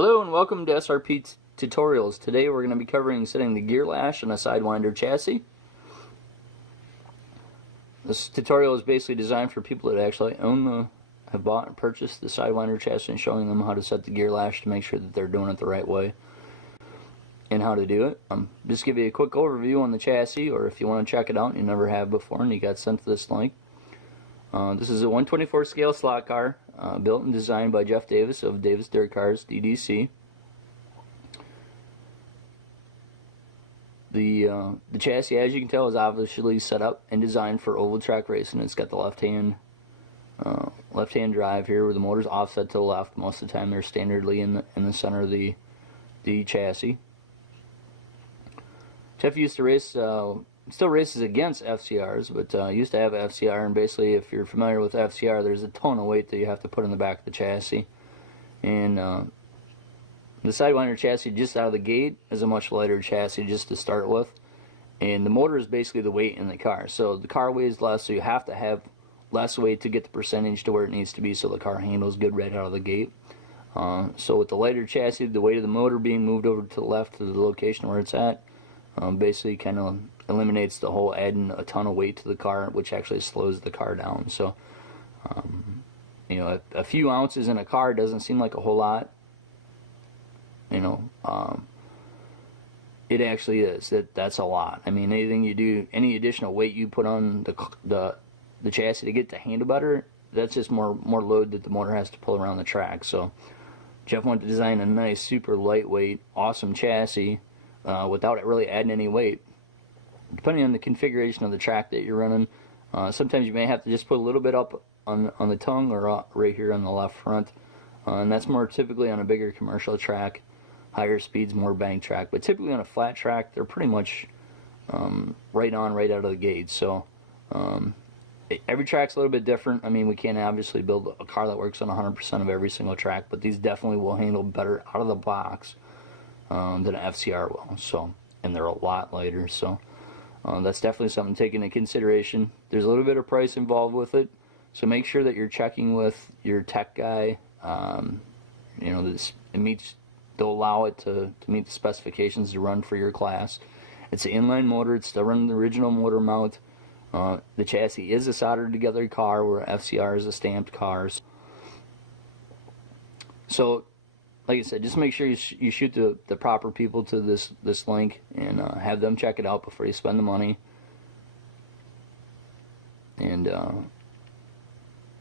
Hello and welcome to SRP Tutorials. Today we're going to be covering setting the gear lash on a Sidewinder chassis. This tutorial is basically designed for people that actually have bought and purchased the Sidewinder chassis and showing them how to set the gear lash to make sure that they're doing it the right way and how to do it. Just give you a quick overview on the chassis, or if you want to check it out and you never have before and you got sent to this link. This is a 1/24 scale slot car, built and designed by Jeff Davis of Davis Dirt Cars, DDC. The chassis, as you can tell, is obviously set up and designed for oval track racing. It's got the left-hand drive here, where the motor's offset to the left. Most of the time, they're standardly in the center of the chassis. Jeff used to race. Still races against FCRs, but used to have an FCR, and basically if you're familiar with FCR, there's a ton of weight that you have to put in the back of the chassis. And the Sidewinder chassis just out of the gate is a much lighter chassis just to start with, and the motor is basically the weight in the car. So the car weighs less, so you have to have less weight to get the percentage to where it needs to be so the car handles good right out of the gate. So with the lighter chassis, the weight of the motor being moved over to the left to the location where it's at, basically kind of eliminates the whole adding a ton of weight to the car, which actually slows the car down. So you know, a few ounces in a car doesn't seem like a whole lot, you know. It actually is. That's a lot. I mean, anything you do, any additional weight you put on the chassis to get the handle better, that's just more load that the motor has to pull around the track. So Jeff wanted to design a nice, super lightweight, awesome chassis without it really adding any weight. Depending on the configuration of the track that you're running, sometimes you may have to just put a little bit up on the tongue or right here on the left front, and that's more typically on a bigger commercial track, higher speeds, more bank track. But typically on a flat track, they're pretty much right out of the gate. So every track's a little bit different. I mean, we can't obviously build a car that works on 100% of every single track, but these definitely will handle better out of the box than an FCR will. So, and they're a lot lighter. So that's definitely something to take into consideration. There's a little bit of price involved with it, so make sure that you're checking with your tech guy. You know, they'll allow it to meet the specifications to run for your class. It's an inline motor. It's still running the original motor mount. The chassis is a soldered together car, where FCR is a stamped car. So, like I said, just make sure you shoot the proper people to this link and have them check it out before you spend the money. And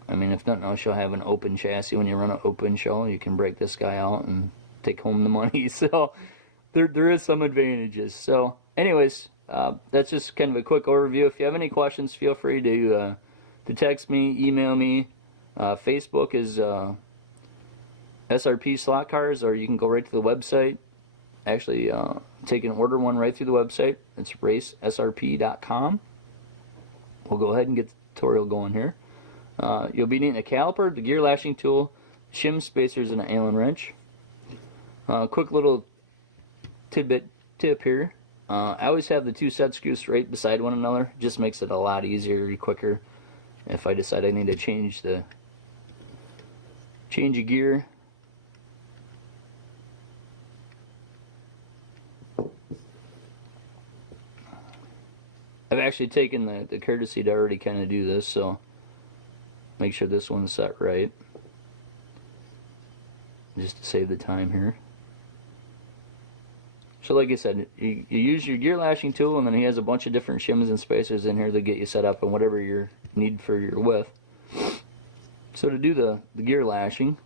I mean, if nothing else, you'll have an open chassis when you run an open show. You can break this guy out and take home the money. So there is some advantages. So anyways, that's just kind of a quick overview. If you have any questions, feel free to text me, email me. Facebook is SRP Slot Cars, or you can go right to the website. Actually, take and order one right through the website. It's racesrp.com. We'll go ahead and get the tutorial going here. You'll be needing a caliper, the gear lashing tool, shim spacers, and an Allen wrench. Quick little tip here. I always have the two set screws right beside one another. Just makes it a lot easier, quicker. If I decide I need to change a gear. I've actually taken the courtesy to already kind of do this, so make sure this one's set right, just to save the time here. So like I said, you use your gear lashing tool, and then he has a bunch of different shims and spacers in here that get you set up on whatever your need for your width. So to do the gear lashing,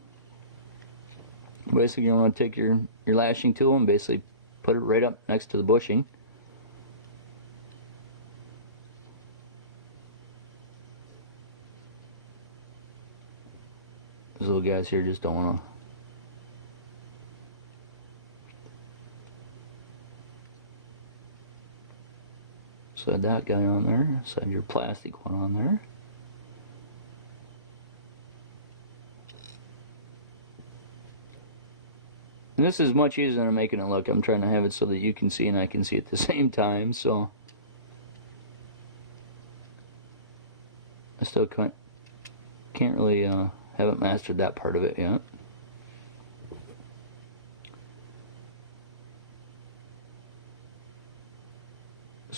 basically you want to take your lashing tool and basically put it right up next to the bushing. These little guys here just don't want to. Slide that guy on there. Slide your plastic one on there. And this is much easier than making it look. I'm trying to have it so that you can see and I can see at the same time. So I still can't really haven't mastered that part of it yet.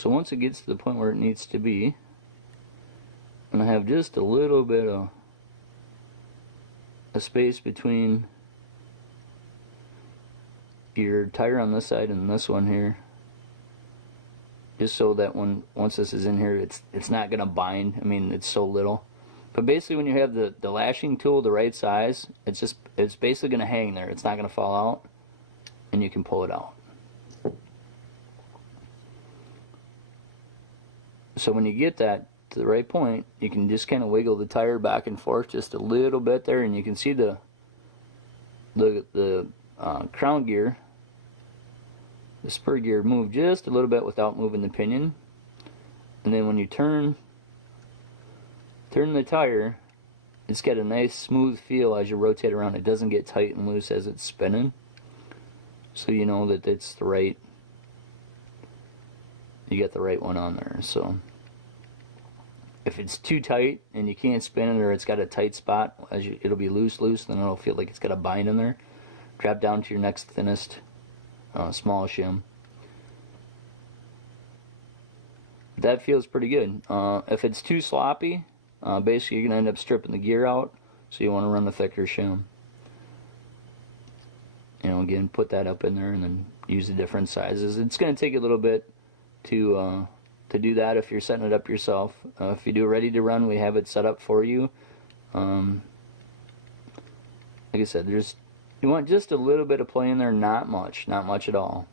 So once it gets to the point where it needs to be, and I have just a little bit of a space between your tire on this side and this one here, just so that once this is in here, it's not gonna bind. I mean, it's so little. But basically, when you have the lashing tool the right size, it's basically gonna hang there. It's not gonna fall out, and you can pull it out. So when you get that to the right point, you can just kind of wiggle the tire back and forth just a little bit there, and you can see the crown gear, the spur gear, move just a little bit without moving the pinion. And then when you turn the tire, it's got a nice smooth feel as you rotate around. It doesn't get tight and loose as it's spinning, so you know that it's the right, you got the right one on there. So if it's too tight and you can't spin it, or it's got a tight spot, it'll be loose, then it'll feel like it's got a bind in there. Drop down to your next thinnest small shim. That feels pretty good. If it's too sloppy, basically you're gonna end up stripping the gear out, so you want to run the thicker shim. You know, again, put that up in there and then use the different sizes. It's gonna take a little bit to do that if you're setting it up yourself. If you do ready to run, we have it set up for you. Like I said, you want just a little bit of play in there, not much at all.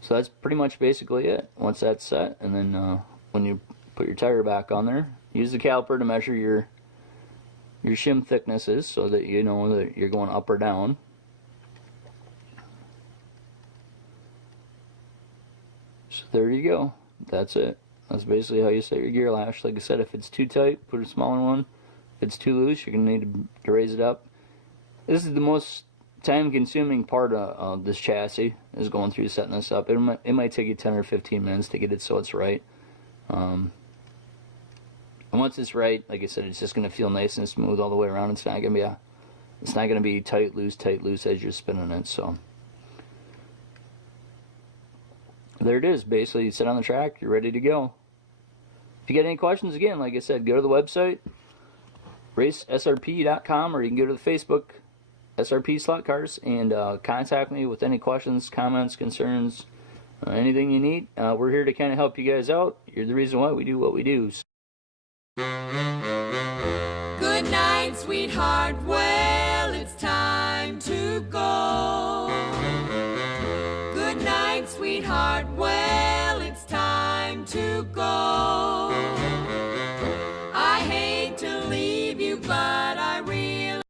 So that's pretty much basically it. Once that's set, and then when you put your tire back on there, use the caliper to measure your shim thicknesses so that you know that you're going up or down. So there you go. That's it. That's basically how you set your gear lash. Like I said, if it's too tight, put a smaller one. If it's too loose, you're going to need to raise it up. This is the most time-consuming part of this chassis, is going through setting this up. It might take you 10 or 15 minutes to get it so it's right. And once it's right, like I said, it's just going to feel nice and smooth all the way around. It's not going to be tight, loose as you're spinning it. So there it is. Basically, you sit on the track, you're ready to go. If you got any questions, again, like I said, go to the website, racesrp.com, or you can go to the Facebook, SRP Slot Cars, and contact me with any questions, comments, concerns, anything you need. We're here to kind of help you guys out. You're the reason why we do what we do. Good night, sweetheart. Well, it's time to go. Good night, sweetheart. Well, it's time to go.